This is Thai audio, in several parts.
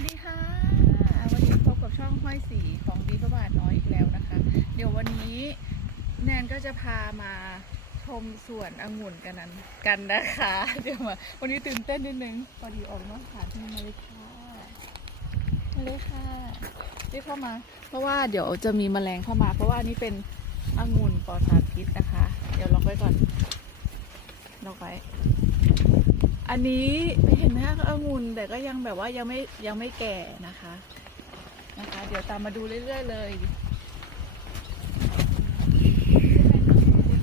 วัสดีค่ะ วันนี้พบกับช่องห้อยสีของบีพระบาทน้อยอีกแล้วนะคะ เดี๋ยววันนี้แนนก็จะพามาชมสวนองุ่นกันนั้นกันนะคะ เดี๋ยวมาวันนี้ตื่นเต้นนิดนึงพอดีออกนอกสถานที่มาเลยค่ะมาเลยค่ะรีบเข้ามา เพราะว่าเดี๋ยวจะมีแมลงเข้ามา เพราะว่านนี้เป็นองุ่นปลอดสารพิษนะคะ เดี๋ยวล็อกไว้ก่อนล็อกไว้อันนี้เห็นไหมคะ แต่ก็ยังแบบว่ายังไม่ยังไม่แก่นะคะนะคะ เดี๋ยวตามมาดูเรื่อยๆเลย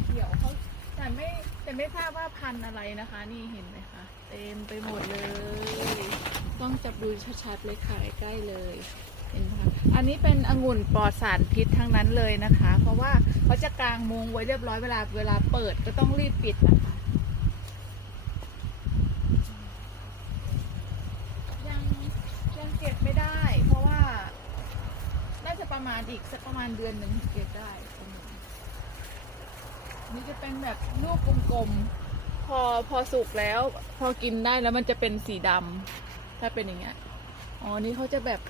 เขียวเขาแต่ไม่แต่ไม่ทราบว่าพันธุ์อะไรนะคะ นี่เห็นไหมคะเต็มไปหมดเลยต้องจับดูชัดๆเลยค่ะใกล้เลยเห็นไหมคะอันนี้เป็นองุ่นปลอดสารพิษทั้งนั้นเลยนะคะ เพราะว่าเขาจะกางมุงไว้เรียบร้อยเวลาเวลาเปิดก็ต้องรีบปิดนะคะ ยังยังเก็บไม่ได้ เพราะว่าน่าจะประ มาณอีกสักประมาณเดือนหนึ่งเก็บได้นี่จะเป็นแบบลูกกลมๆ พอพอสุกแล้ว พอกินได้แล้วมันจะเป็นสีดำถ้าเป็นอย่างเงี้ย อ๋อ นี่เขาจะแบบ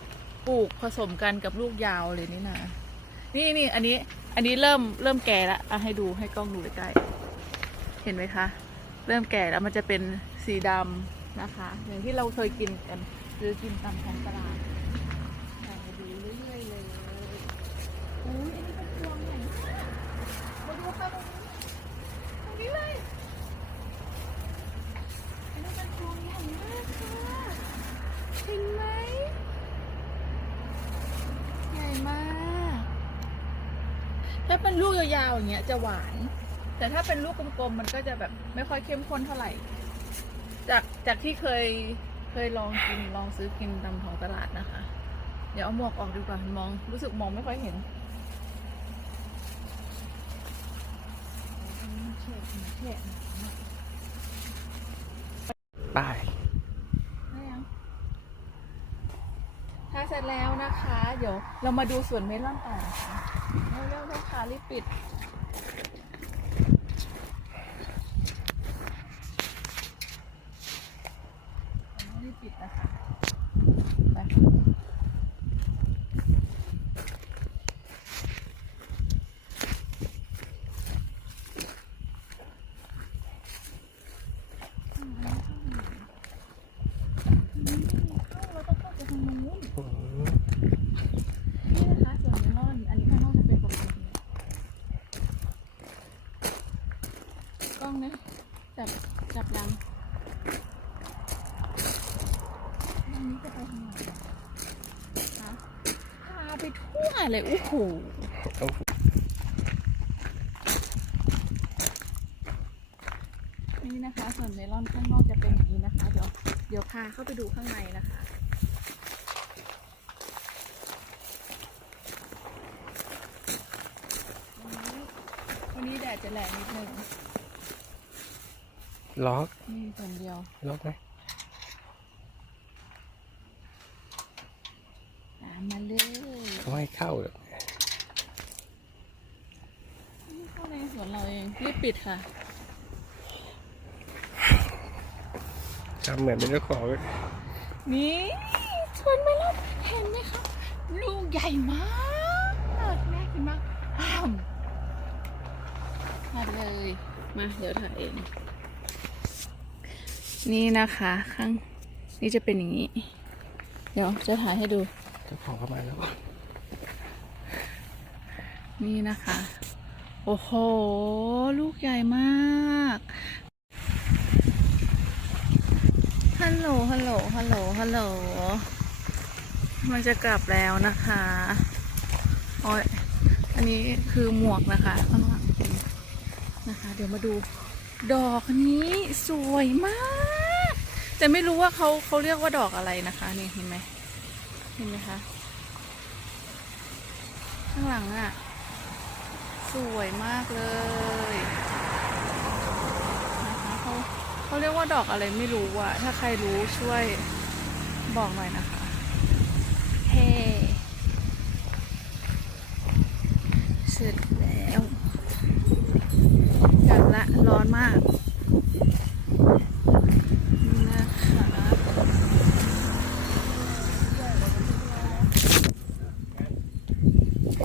ปลูกผสมกันกับลูกยาวเลยนี่นะนี่นี่อันนี้ อันนี้เริ่มเริ่มแก่แล้วอะให้ดูให้กล้องดูใกล้ๆเห็นไหมคะ เริ่มแก่แล้วมันจะเป็นสีดำนะคะ อย่างที่เราเคยกินกัน หรือกินตามท้องตลาดใส่ไปดูเรื่อยๆเลยอุ้ยอันนี้เป็นพวงใหญ่มากมาดูค่ะตรงนี้ตรงนี้เลยอันนี้เป็นพวงใหญ่มากค่ะเห็นไหมใหญ่มาก ถ้าเป็นลูกยาวๆอย่างเงี้ยจะหวาน แต่ถ้าเป็นลูกกลมๆมันก็จะแบบไม่ค่อยเข้มข้นเท่าไหร่ จากจากที่เคยเคยลองกินลองซื้อกินตามท้องตลาดนะคะ เดี๋ยวเอาหมวกออกดีกว่ามองรู้สึกมองไม่ค่อยเห็นเช็ดเช็ดป้าย ได้ยังถ้า เสร็จแล้วนะคะ เดี๋ยวเรามาดูสวนเมลอนต่อนะคะเร็วๆเลยค่ะรีบปิดรีบปิดนะคะไปเข้าเราต้องเข้าไปทางนู้นนี่นะคะส่วนเมลอน อันนี้ข้างนอกจะเป็นประมาณนี้ก ล้องนะ จับ จับดังอันนี้จะไปทางไหนคะพาไปทั่วเลย โอ้โหนี่นะคะ ส่วนเมลอนข้างนอกจะเป็นอย่างนี้นะคะ เดี๋ยว เดี๋ยวพาเข้าไปดูข้างในนะคะวันนี้วันนี้แดดจะแรงนิดนึง ล็อกนี่ส่วนเดียว ล็อกไหมตามมาเลยเขาให้เข้าเหรอนี่เข้าในสวนเราเองรีบปิดค่ะทำเหมือนเป็นเจ้าของเลยนี่สวนเมลอนเห็นไหมคะลูกใหญ่มากน่ากินมากอ้ามมาเลย มาเดี๋ยวถ่ายเอง นี่นะคะข้างนี่จะเป็นอย่างนี้ เดี๋ยวจะถ่ายให้ดูเจ้าของเข้ามาแล้ว นี่นะคะ โอ้โห ลูกใหญ่มากฮัลโหลฮัลโหลฮัลโหลฮัลโหลมันจะกลับแล้วนะคะโอ้ยอันนี้คือหมวกนะคะข้างหลังนะคะ เดี๋ยวมาดู ดอกนี้สวยมาก แต่ไม่รู้ว่าเขาเขาเรียกว่าดอกอะไรนะคะนี่เห็นไหมเห็นไหมคะข้างหลังอะ่ะ สวยมากเลยนะคะเขาเขาเรียกว่าดอกอะไรไม่รู้อะถ้าใครรู้ช่วยบอกหน่อยนะคะ ร้อนมาก